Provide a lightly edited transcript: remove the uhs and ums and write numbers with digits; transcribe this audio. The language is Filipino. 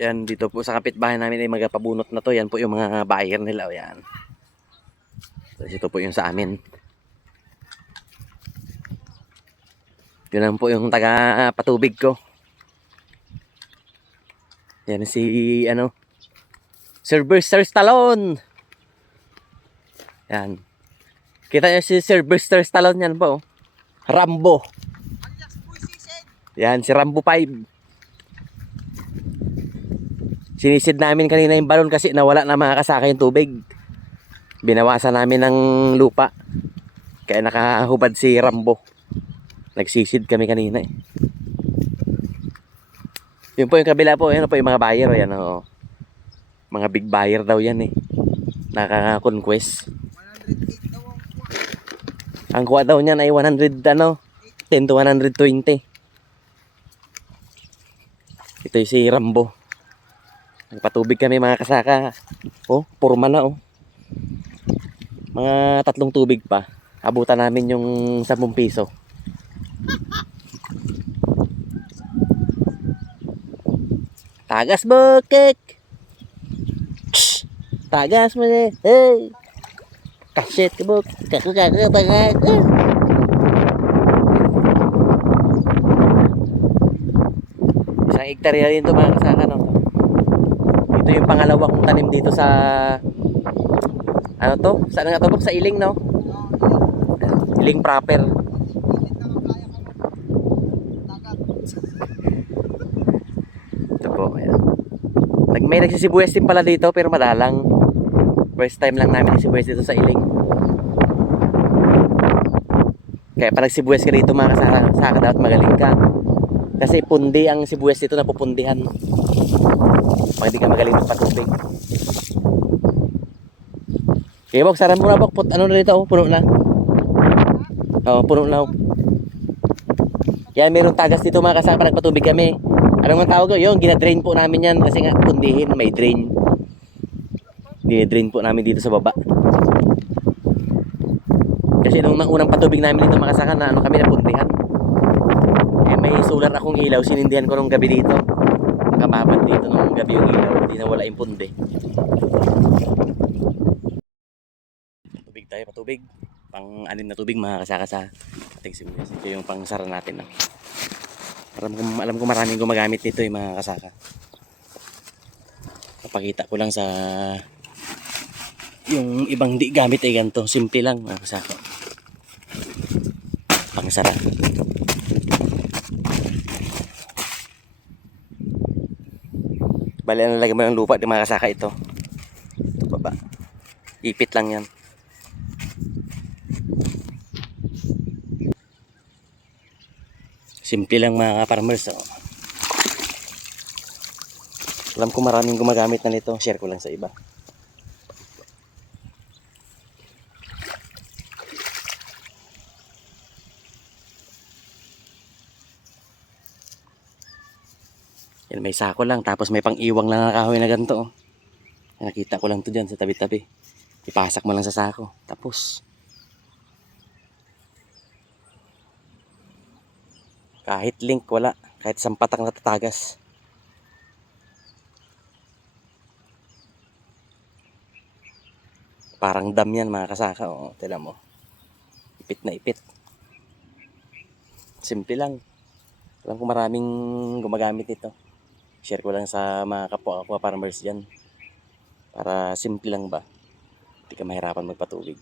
Yan, dito po sa kapitbahay namin ay magpabunot na to. Yan po yung mga buyer nila. O yan. Tapos ito po yung sa amin. Yun lang po yung taga patubig ko. Yan si Sylvester Stallone. Yan. Kita niyo si Sylvester Stallone yan po. Rambo. Yan si Rambo 5. Sinisid namin kanina yung balon kasi nawala na mga kasaka yung tubig. Binawasan namin ng lupa. Kaya nakahubad si Rambo. Nagsisid kami kanina eh. Yun po yung kabila po. Yan po yung mga buyer. Yan, oh. Mga big buyer daw yan eh. Nakaka-conquest. Ang kuha daw niyan ay 100 10 to 120. Ito yung si Rambo. Nagpatubig kami mga kasaka. Oh, purma na oh. Mga 3 tubig pa. Abutan namin yung 10 piso. Tagas bukek. Tagas mo na. Hey. Kaset ke buk. Kaku tagas. Isang hektarya rin ito mga kasaka no. Ito yung pangalawa kong tanim dito sa ano to? Saan nga to? Sa Iling no? Iling proper. Ito po, ayan. May nagsisibuyas din pala dito pero madalang. First time lang namin nagsibuyas dito sa Iling. Kaya pag nagsibuyas ka dito mga kasaka dapat magaling ka. Kasi pundi ang sibuyas dito, napupundihan. Pag di ka magaling magpatubig. Okay, bok, saran mo na bok. Ano na dito? Oh, puno na. Oo, puno na. Yan, mayroong tagas dito mga kasama. Nagpatubig kami. Anong ang tawag ko? Yung ginadrain po namin yan. Kasi nga, pundihin, may drain. Ginadrain po namin dito sa baba. Kasi nung unang patubig namin dito mga kasama, na kami napundihan. Eh, may solar akong ilaw. Sinindihan ko nung gabi dito. Nakababad dito nung gabi yung ilaw. Hindi na wala yung pundi. Tubig tayo, patubig. Pang-anim na tubig mga kasaka sa ating sibuyas. Ito yung pang-sara natin. No? Alam ko maraming gumagamit nito yung mga kasaka. Napakita ko lang sa yung ibang di gamit ay ganito. Simple lang mga kasaka. Pang-sara. Bali, nalagyan mo ng lupa di mga kasaka ito. Ito baba. Ipit lang yan. Simple lang mga farmers. Oh. Alam ko maraming gumagamit na nito. Share ko lang sa iba. Yan, may sako lang. Tapos may pang-iwang lang na kahoy na ganito. Oh. Nakita ko lang to dyan sa tabi-tabi. Ipasak mo lang sa sako. Tapos kahit link wala. Kahit sampatak na tatagas. Parang dam yan mga kasaka. O, tignan mo. Ipit na ipit. Simple lang. Alam ko maraming gumagamit nito. Share ko lang sa mga kapwa farmers dyan. Para simple lang ba. Hindi ka mahirapan magpatubig.